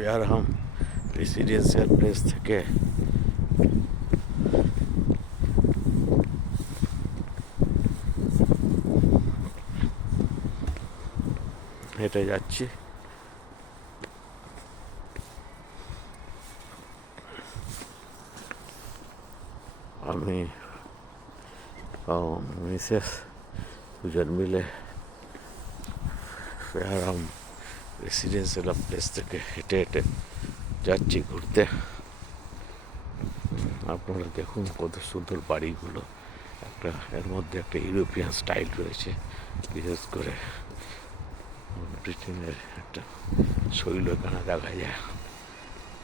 ফেয়ারহাম residential place থেকে হেঁটে যাচ্ছি। আমি মিসেস দুজন মিলে ফেয়ারহাম রেসিডেন্সিয়াল প্লেস থেকে হেঁটে হেঁটে যাচ্ছি ঘুরতে। আপনারা দেখুন কত সুন্দর বাড়িগুলো, এর মধ্যে একটা ইউরোপিয়ান স্টাইল রয়েছে, বিশেষ করে ব্রিটেনের একটা শৈল এখানে দেখা যায়।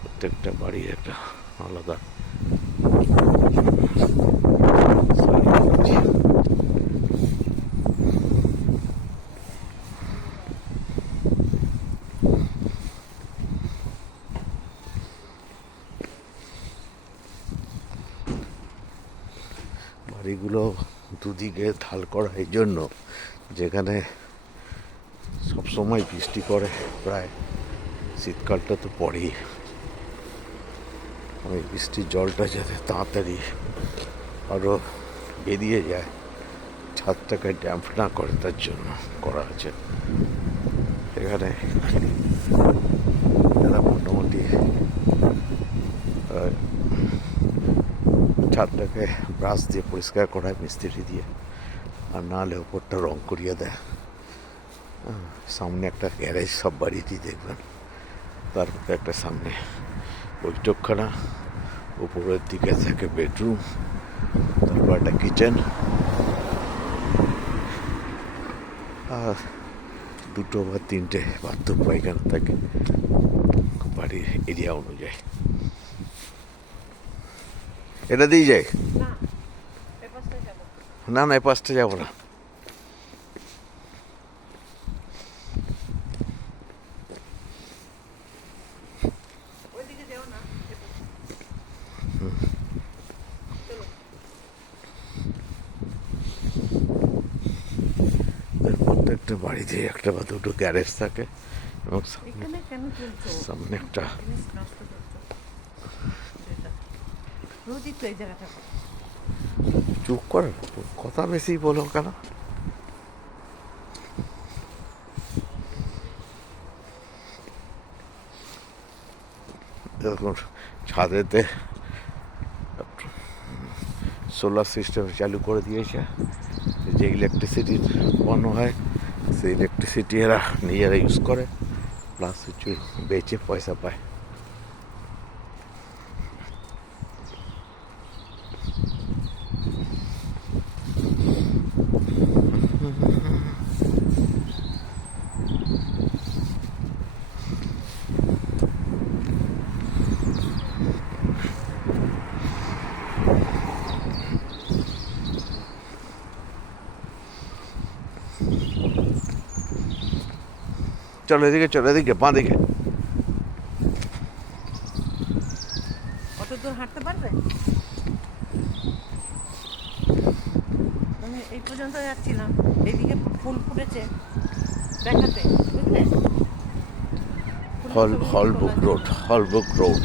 প্রত্যেকটা বাড়ির একটা আলাদা বাড়িগুলো দুদিকে ঢাল করা এই জন্য, যেখানে সবসময় বৃষ্টি করে, প্রায় শীতকালটা তো পড়েই, ওই বৃষ্টির জলটা যাতে তাড়াতাড়ি আরও বেরিয়ে যায়, ছাদটাকে ড্যাম্প না করে তার জন্য করা আছে। এখানে যারা মোটামুটি ছাদটাকে ব্রাশ দিয়ে পরিষ্কার করায় মিস্ত্রি দিয়ে, আর নাহলে ওপরটা রং করিয়ে দেয়। সামনে একটা গ্যারেজ সব বাড়িতেই দেখবেন, তার মধ্যে একটা সামনে বৈঠকখানা, উপরের দিকে থাকে বেডরুম, তারপর একটা কিচেন, আর দুটো বা তিনটে বাথরুম পায়খানা থাকে বাড়ির এরিয়া অনুযায়ী। এটা দিয়ে যায় না, না, এ পাশটা যাবো না। প্রত্যেকটা বাড়িতে একটা বা দুটো গ্যারেজ থাকে, এবং সামনে একটা চুপ করে কথা বেশি বলো কেন? দেখুন ছাদেতে সোলার সিস্টেম চালু করে দিয়েছে, যে ইলেকট্রিসিটির উৎপন্ন হয় সেই ইলেকট্রিসিটি এরা নিজেরা ইউজ করে, প্লাস কিছু বেচে পয়সা পায়। চলো এদিকে, চলো এদিকে, বাঁ দিকে। কত দূর হাঁটতে পারবে? আমি এই পর্যন্ত যাচ্ছিলাম, এইদিকে ফুল ফুটেছে দেখাতে, বুঝলে? হলবুক রোড।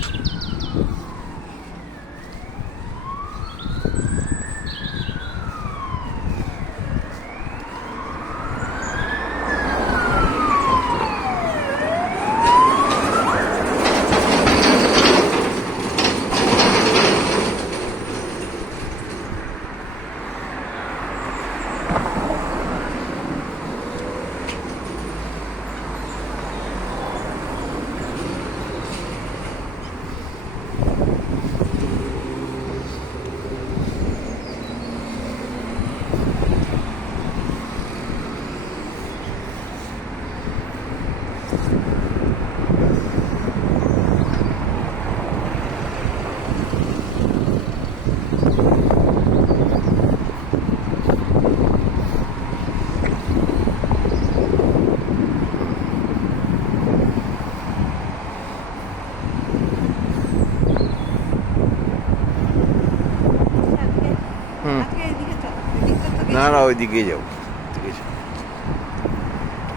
না, না, ওইদিকে যাবো,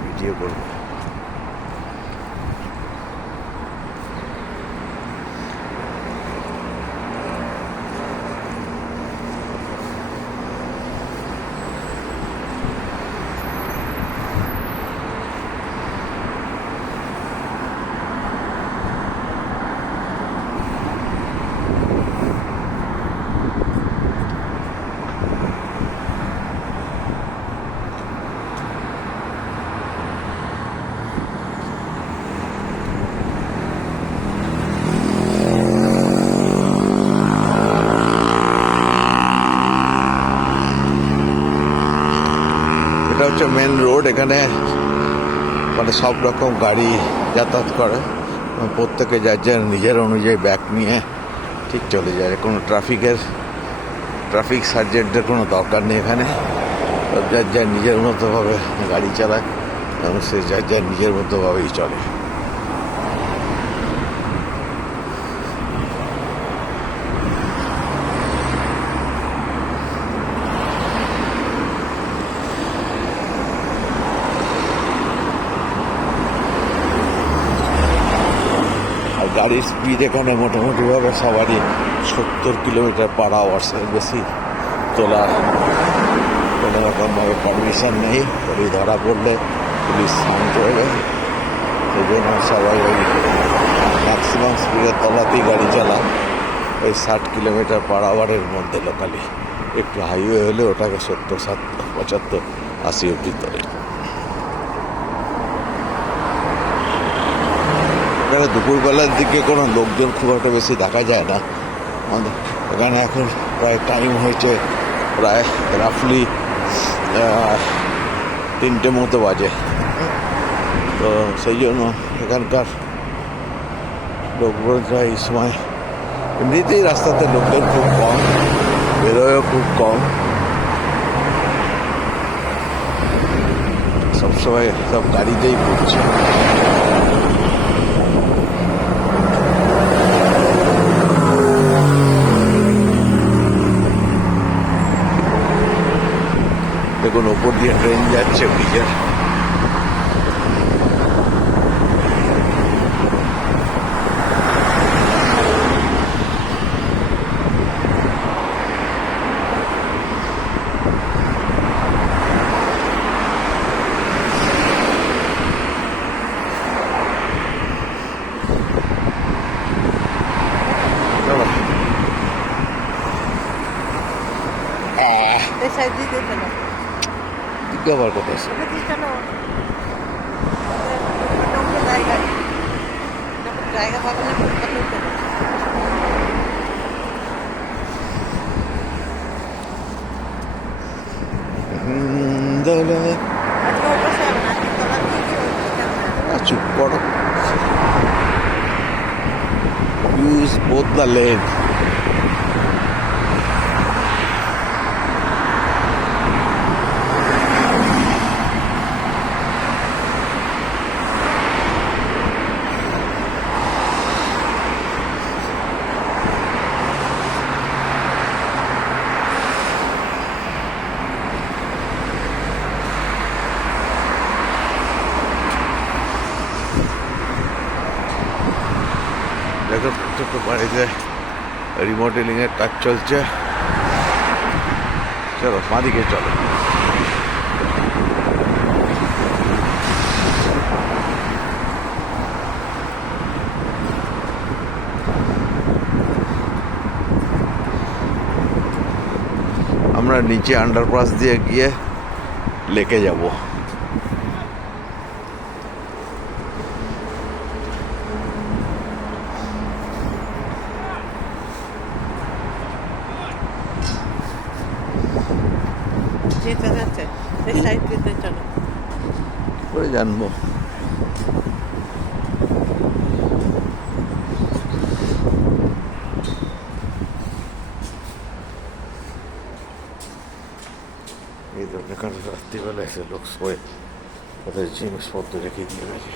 ভিডিও করবো। হচ্ছে মেন রোড। এখানে মানে সব রকম গাড়ি যাতায়াত করে, প্রত্যেকে যার যার নিজের অনুযায়ী ব্যাগ নিয়ে ঠিক চলে যায়। কোনো ট্রাফিক সার্জেন্টের কোনো দরকার নেই এখানে। সব যার যার নিজের মতোভাবে গাড়ি চালায় এবং সে যার যার নিজের মতোভাবেই চলে। আর গাড়ির স্পিড এখানে মোটামুটিভাবে সবারই 70 কিলোমিটার পার আওয়ার্সের বেশি তোলার কোনো রকমভাবে পারমিশন নেই। গাড়ি ধরা পড়লে পুলিশ ফাইন করবে। সেই জন্য সবাই ওই ম্যাক্সিমাম স্পিডের তলাতেই গাড়ি চালায়, ওই 60 কিলোমিটার পার আওয়ারের মধ্যে লোকালি। একটু হাইওয়ে হলে ওটাকে 70, 70, 75, 80 অব্দি তোলে। এখানে দুপুরবেলার দিকে কোনো লোকজন খুব একটা বেশি দেখা যায় না। আমাদের এখানে এখন প্রায় টাইম হয়েছে প্রায় রাফলি 3টে মতো বাজে। তো সেই জন্য এখানকার লোকজনরা এই সময় এমনিতেই রাস্তাতে লোকজন খুব কম, বেরোয়ও খুব কম। সবসময় সব গাড়িতেই ঘুরছে। দেখুন ওপর দিয়ে ট্রেন যাচ্ছে ব্রিজের। এই সাইড দিয়ে চলো, আবার কোথায় আছে? এটা দিয়ে চলো। ওটা জায়গা, যখন জায়গা পাবে না ফুটপাতে চলো। আজকে ওর পাশে হবে না, আজকে তলার দিকে ওর পাশে হবে না। চুপ করো। Use both the lane. দেখো ছোট্ট বাড়িতে রিমডেলিংয়ের কাজ চলছে। চলো বাঁদিকে চলো। আমরা নিচে আন্ডারপাস দিয়ে গিয়ে লেকে যাব। যেতে যাচ্ছে এই সাইড দিয়ে চলো। করে জানবো। এই তো এখানে রাত্রিবেলা এসে লোক শোয়ে, ওদের জিনিসপত্র রেখে দিয়ে গেছে।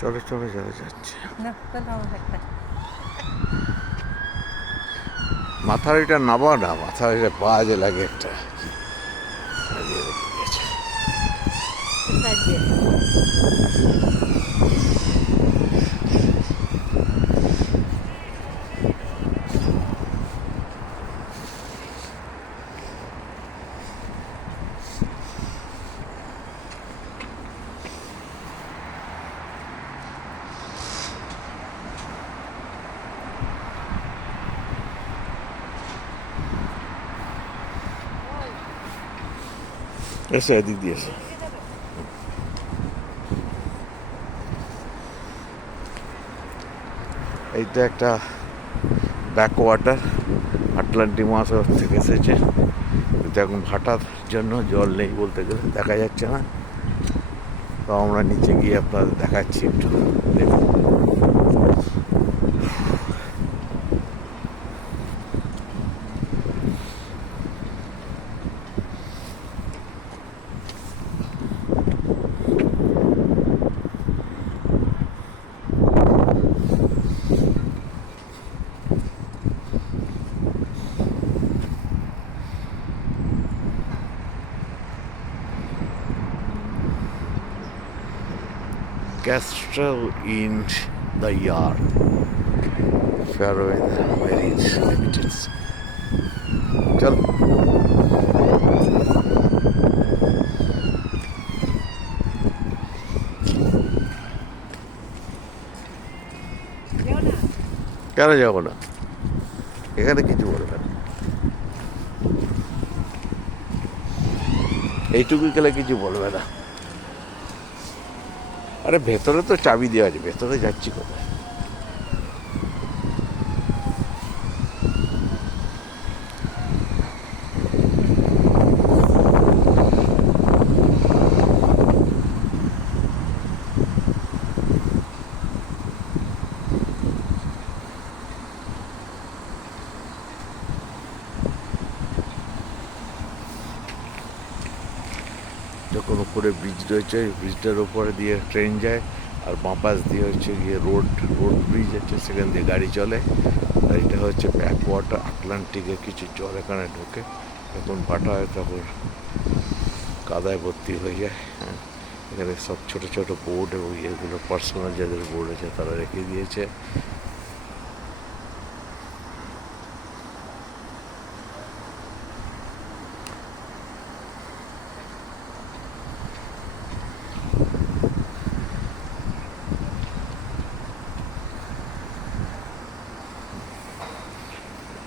চলে চলে যাওয়া যাচ্ছে। না চলো আমার একটা মাথার এটা নাবা না, মাথার এটা বাজে লাগে একটা। সাজিয়ে রেখে দিয়েছে। সাইড দিয়ে। এসে এদিক দিয়ে এসে এইটা একটা ব্যাক ওয়াটার, আটলান্টিক মহাসাগর থেকে এসেছে, কিন্তু এখন ভাটার জন্য জল নেই বলতে গেলে, দেখা যাচ্ছে না। তো আমরা নিচে গিয়ে আপনাদের দেখাচ্ছি একটু, দেখুন। Castrol in the yard. Fairway Marines Limited. চলো কেন যাবো না, এখানে কিছু বলবে না, এইটুকু গেলে কিছু বলবে না। আরে ভেতরে তো চাবি দেওয়া আছে, ভেতরে যাচ্ছি কোথায়? যখন উপরে ব্রিজ রয়েছে, ব্রিজটার উপরে দিয়ে ট্রেন যায়, আর বাঁ পাশ দিয়ে হচ্ছে গিয়ে রোড ব্রিজ আছে, সেখান দিয়ে গাড়ি চলে। আর এটা হচ্ছে ব্যাক ওয়াটার, আটলান্টিকের কিছু জল এখানে ঢোকে, যখন ভাটা হয় তখন কাদায় ভর্তি হয়ে যায়। হ্যাঁ, এখানে সব ছোটো ছোটো বোর্ড এবং এগুলো পার্সোনাল যাদের বোর্ড আছে তারা রেখে দিয়েছে।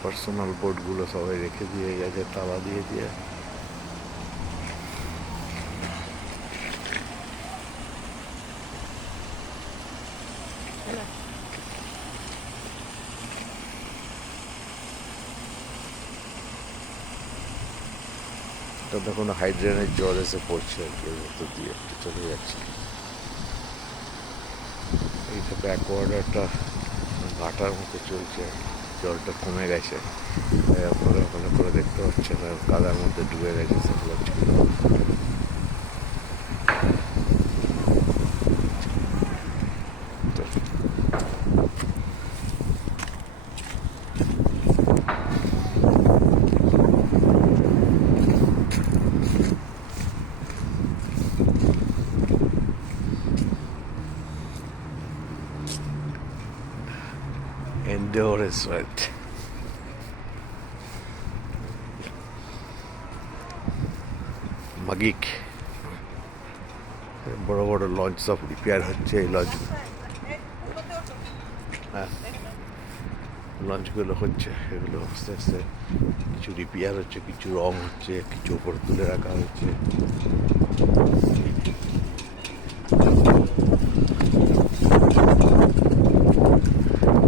পার্সোনাল বোর্ডগুলো সবাই রেখে দিয়ে গেছে তালা দিয়ে দিয়ে। এটা দেখুন হাইড্রেনের জল এসে পড়ছে আর কি, এর মধ্যে দিয়ে একটু চলে যাচ্ছে। এইটা ব্যাক ওয়াটারটা ভাটার মতো চলছে, জলটা কমে গেছে, তাই আপনারা ভালো করে দেখতে পাচ্ছেন, আর কাদার মধ্যে ডুবে গেছে সব লঞ্চগুলো। Endurance sweat. magic বড় বড় লঞ্চ সব রিপেয়ার হচ্ছে, এই লঞ্চ, হ্যাঁ লঞ্চগুলো হচ্ছে, এগুলো আস্তে আস্তে কিছু রিপেয়ার হচ্ছে, কিছু রং হচ্ছে, কিছু ওপর তুলে রাখা হচ্ছে।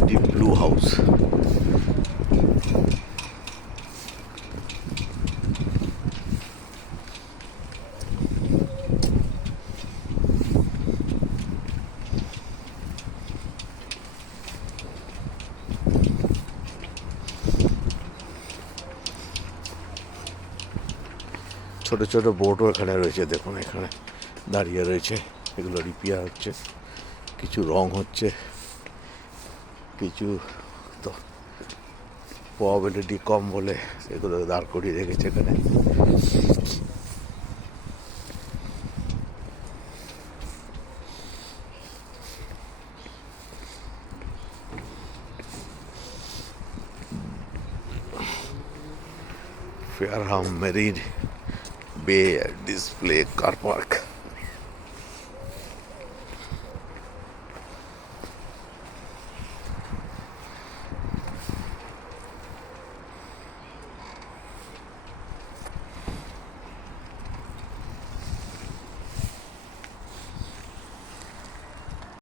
Deep blue house. ছোটো ছোটো বোটও এখানে রয়েছে, দেখুন এখানে দাঁড়িয়ে রয়েছে, এগুলো রিপেয়ার হচ্ছে, কিছু রং হচ্ছে, কিছু তো প্রবাবিলিটি কম বলে এগুলো দাঁড় করিয়ে রেখেছে এখানে। Fareham Marine Bay Display Car Park.